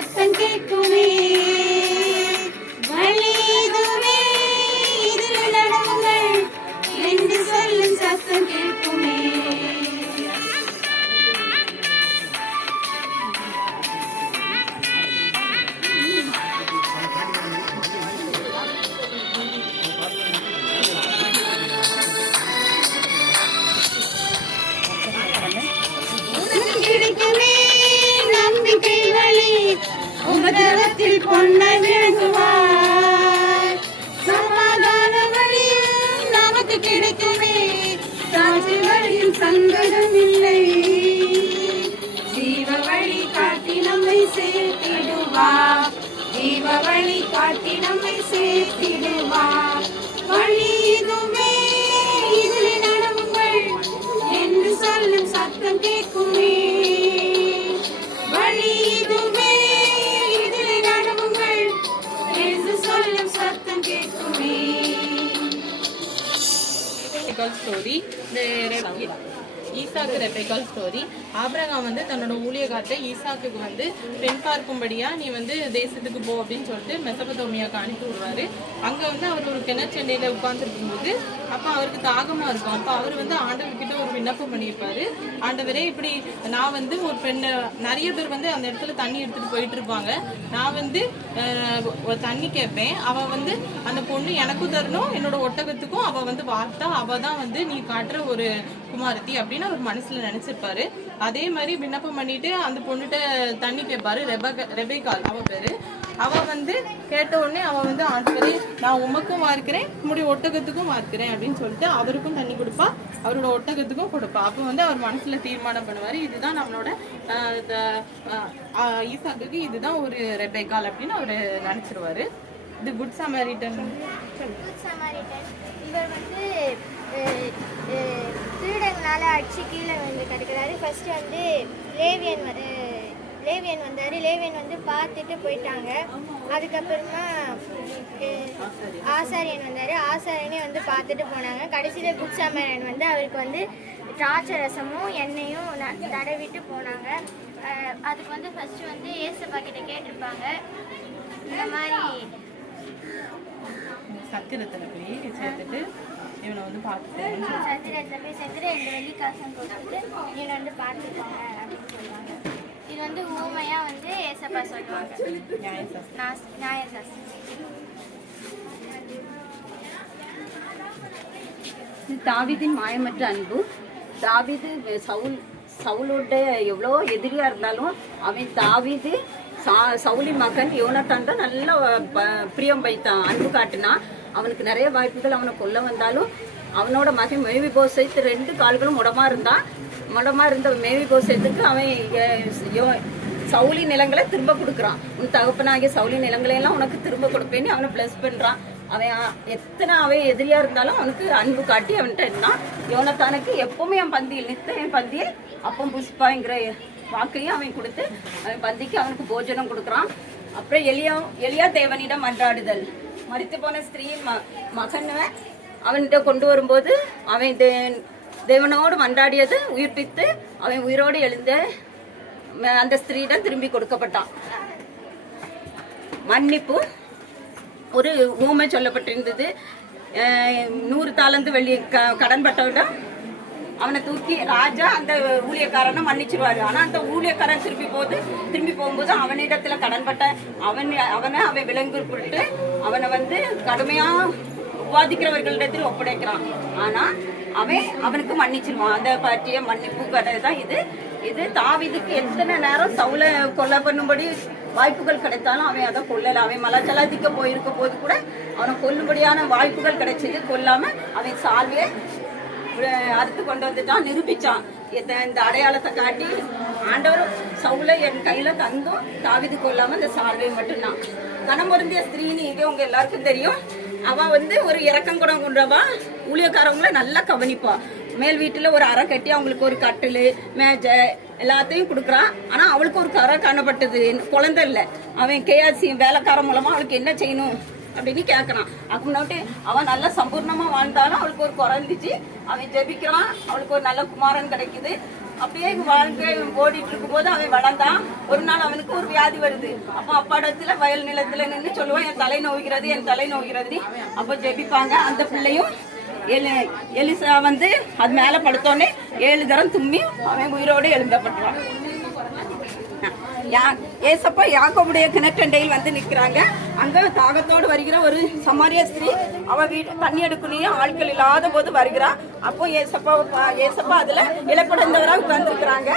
சத்தம் கேட்குமே. வழி இதுவே, இதில் நடவுங்கள் என்று சொல்லும் சத்தம் கேட்குமே. கிடைக்குமே நம்பிக்கை வழி, உபதரத்தில் பொன்னை விளங்குவார். சமாதான வழியில் நமக்கு கிடைக்குமே, சாட்சி வழியில் சங்கடம் இல்லை. ஜீவ வழி காட்டி நம்மை சேர்த்திடுவார், ஜீவ வழி காட்டி நம்மை சேர்த்திடுவார். வழி இதுவே, இதில் நடவுங்கள் என்று சொல்லும் சத்தம் கேட்குமே. வழி இதுவே, இதில் நடவுங்கள் என்று சொல்லும் சத்தம் கேட்குமே. ஸ்டோரி ஈசாக்கு ரெபெக்கால் ஸ்டோரி. ஆபிரகாம் வந்து தன்னோட ஊழியக்காரத்தை ஈசாக்குக்கு வந்து பெண் பார்க்கும்படியா நீ வந்து தேசத்துக்கு போ அப்படின்னு சொல்லிட்டு மெசபதோமியாவுக்கு அனுப்பி விடுவாரு. அங்க வந்து அவர் ஒரு கிணச்செண்டையில உட்கார்ந்துருக்கும் போது அப்ப அவருக்கு தாகமா இருக்கும். அப்ப அவர் வந்து ஆண்டவர்கிட்ட ஒரு விண்ணப்பம் பண்ணியிருப்பாரு. ஆண்டவரே, இப்படி நான் வந்து ஒரு பெண்ணை, நிறைய பேர் வந்து அந்த இடத்துல தண்ணி எடுத்துட்டு போயிட்டு இருப்பாங்க, நான் வந்து ஒரு தண்ணி கேட்பேன், அவ வந்து அந்த பொண்ணு எனக்கும் தரணும், என்னோட ஒட்டகத்துக்கும் அவ வந்து வார்த்தா, அவ தான் வந்து நீ காட்டுற ஒரு குமாரத்தி அப்படின்னு அவர் மனசுல நினைச்சிருப்பாரு. அதே மாதிரி விண்ணப்பம் பண்ணிட்டு அந்த பொண்ணுகிட்ட தண்ணி கேட்பாரு. ரெபேக்காள் அவ பேரு. அவ வந்து கேட்ட உடனே அவ வந்து ஆண்டவரே, நான் உமக்கும் வார்க்கிறேன், உங்களுடைய ஒட்டகத்துக்கும் வார்க்கிறேன் அப்படின்னு சொல்லிட்டு அவருக்கும் தண்ணி கொடுப்பா, அவரோட ஒட்டகத்துக்கும் கொடுப்பா. அப்போ வந்து அவர் மனசுல தீர்மானம் பண்ணுவாரு, இதுதான் நம்மளோட ஈசாக்குக்கு இதுதான் ஒரு ரெபேக்காள் அப்படின்னு அவரு நினைச்சிருவாரு. இது குட் சமாரிட்டன். இவர் வந்து திருடங்களால் அடிச்சு கீழே வந்து கிடைக்கிறாரு. ஃபர்ஸ்ட் வந்து லேவியன் வந்தார். லேவியன் வந்து பார்த்துட்டு போயிட்டாங்க. அதுக்கப்புறமா ஆசாரியன் வந்தார். ஆசாரியனே வந்து பார்த்துட்டு போனாங்க. கடைசியில் குட் சமாரியன் வந்து அவருக்கு வந்து திராட்சை ரசமும் எண்ணெயும் தடவிட்டு போனாங்க. அதுக்கு வந்து ஃபர்ஸ்ட் வந்து ஏசப்பா கிட்ட கேட்டிருப்பாங்க, இந்த மாதிரி சத்திரத்தில் போய் சேர்த்துட்டு இவனை வந்து பார்த்துட்டு சத்திரத்தில் போய் சேர்த்துட்டு 2 வெள்ளி காசும் கொடுத்துட்டு இவனை வந்து பார்த்துட்டாங்க அப்படின்னு சொல்லுவாங்க. இது வந்து ஊமையாக வந்து ஏசப்பா சொல்லுவாங்க, நியாயசாஸ்திரம். தாவீதின் மாயமற்ற அன்பு. தாவீது சவுலுடைய எவ்வளோ எதிரியாக இருந்தாலும் அவன் தாவீது சவுலின் மகன் யோனத்தான் தான் நல்ல பிரியம் வைத்தான், அன்பு காட்டினா. அவனுக்கு நிறைய வாய்ப்புகள் அவனை கொல்ல வந்தாலும் அவனோட மகன் மேவிபோசேத்து 2 கால்களும் முடமா இருந்த மேவிபோசேத்துக்கு அவன் சவுலி நிலங்களை திரும்ப கொடுக்குறான். உன் தகப்பனாகிய சவுலி நிலங்களையெல்லாம் உனக்கு திரும்ப கொடுப்பேன்னு அவனை பிளஸ் பண்ணுறான். அவன் எதிரியா இருந்தாலும் அவனுக்கு அன்பு காட்டி அவன்கிட்ட இருந்தான். யோனத்தானுக்கு எப்பவுமே என் பந்தியில் அப்பம் புஷ்பாங்கிற வாக்கையும் அவன் கொடுத்து அவன் பந்திக்கு அவனுக்கு போஜனம் கொடுக்குறான். அப்புறம் எலியா தேவனிடம் மன்றாடுதல். மரித்து போன ஸ்திரீயின் மகனை அவன்கிட்ட கொண்டு வரும்போது அவன் தேவனோடு மன்றாடியது உயிர்ப்பித்து அவன் உயிரோடு எழுந்த அந்த ஸ்திரீயிடம் திரும்பி கொடுக்கப்பட்டான். மன்னிப்பு ஒரு ஊமை சொல்லப்பட்டிருந்தது. 100 தாலந்து வெள்ளி கடன்பட்டவரிடம் அவனை தூக்கி ராஜா அந்த ஊழியக்காரனை மன்னிச்சிருவாரு. ஆனா அந்த ஊழியக்காரன் திரும்பி போகும்போது அவனிடத்துல கடன்பட்ட அவனை விலங்குபட்டு அவனை வந்து கடுமையா உபாதிக்கிறவர்களிடத்தில் ஒப்படைக்கிறான். ஆனா அவனுக்கு மன்னிச்சிருவான். அந்த பற்றிய மன்னிப்பு கதை தான் இது தாவீதுக்கு எத்தனை நேரம் சவுலை கொலை பண்ணும்படி வாய்ப்புகள் கிடைத்தாலும் அவன் அதை கொல்லல. அவன் மலச்சலாதிக்க போயிருக்க போது கூட அவனை கொல்லும்படியான வாய்ப்புகள் கிடைச்சது, கொல்லாம அவன் சால்வையை அறுத்து கொண்டு வந்துட்டான், நிரூபிச்சான். இந்த அடையாளத்தை காட்டி ஆண்டவர் சவுலை என் கையில தந்தும் தாவீது கொல்லாம இந்த சால்வை மட்டும்தான். கனமொருந்திய ஸ்திரீன்னு இது உங்க எல்லாருக்கும் தெரியும். அவ வந்து ஒரு இறக்கம் குணம் கொண்டவா, ஊழியக்காரவங்களை நல்லா கவனிப்பா. மேல் வீட்டுல ஒரு அறை கட்டி அவங்களுக்கு ஒரு கட்டில் மேஜை எல்லாத்தையும் கொடுக்குறான். ஆனா அவளுக்கு ஒரு கரை காணப்பட்டது, குழந்தை இல்லை. அவன் கேஆர்சி வேலைக்காரன் மூலமா அவளுக்கு என்ன செய்யணும் அப்படின்னு கேட்கறான். அப்படின்னாட்டு அவன் நல்லா சம்பூர்ணமா வாழ்ந்தாலும் அவளுக்கு ஒரு குறை இருந்துச்சு. அவன் ஜெபிக்கிறான், அவளுக்கு ஒரு நல்ல குமாரன் கிடைக்குது. அப்படியே வாழ்க்கை ஓடிட்டு இருக்கும் போது அவன் வளர்ந்தான். ஒரு நாள் அவனுக்கு ஒரு வியாதி வருது. அப்போ அப்பாடத்துல வயல் நிலத்துல நின்று சொல்லுவான், என் தலை நோய்கிறது, என் தலை நோய்கிறது. அப்போ ஜெபிப்பாங்க. அந்த பிள்ளையும் எலிசா வந்து அது மேல படுத்தோடனே 7 தரம் தும்மி அவன் உயிரோடு எழுந்தப்பட்டான். ஏசப்பா யாக்கோபுடைய கிணற்றண்டையில் வந்து நிற்கிறாங்க. அங்க தாகத்தோடு வருகிற ஒரு சமாரிய ஸ்திரீ அவ வீட்டு தண்ணி எடுக்கணும் ஆட்கள் இல்லாத போது வருகிறா. அப்போ ஏசப்பா அதுல இழப்படைந்தவரா உட்கார்ந்துருக்கிறாங்க.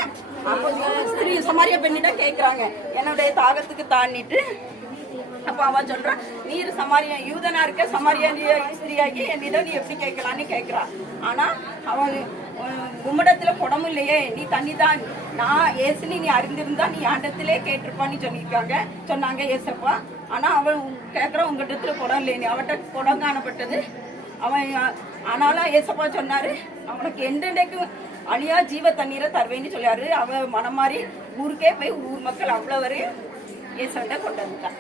அப்போ ஸ்திரீ சமாரிய பெண்ணிடம் கேட்கிறாங்க, என்னுடைய தாகத்துக்கு தாண்டிட்டு. அப்ப அவன் சொல்றான், நீர் சமாரியா யூதனா இருக்க சமாரியா ஸ்திரீயாகி என்னிடம் நீ எப்படி கேட்கலான்னு கேட்கிறான். ஆனா அவன் உம்மிடத்துல குடமும் இல்லையே, நீ தண்ணி தான், நான் ஏசுனி நீ அறிந்திருந்தா நீ ஆண்டத்திலே கேட்டிருப்பான்னு சொன்னாங்க ஏசப்பா. ஆனா அவன் கேட்குற உங்ககிட்ட குடம் இல்லையே, அவட்ட குடம் காணப்பட்டது. அவன் ஆனாலும் ஏசப்பா சொன்னாரு, அவனுக்கு என்றென்றைக்கு அழியா ஜீவ தண்ணீரை தருவேன்னு சொல்லாரு. அவன் மனம் மாறி ஊருக்கே போய் ஊர் மக்கள் அவ்வளோ வரையும் ஏசப்பட்ட கொண்டு வந்துட்டான்.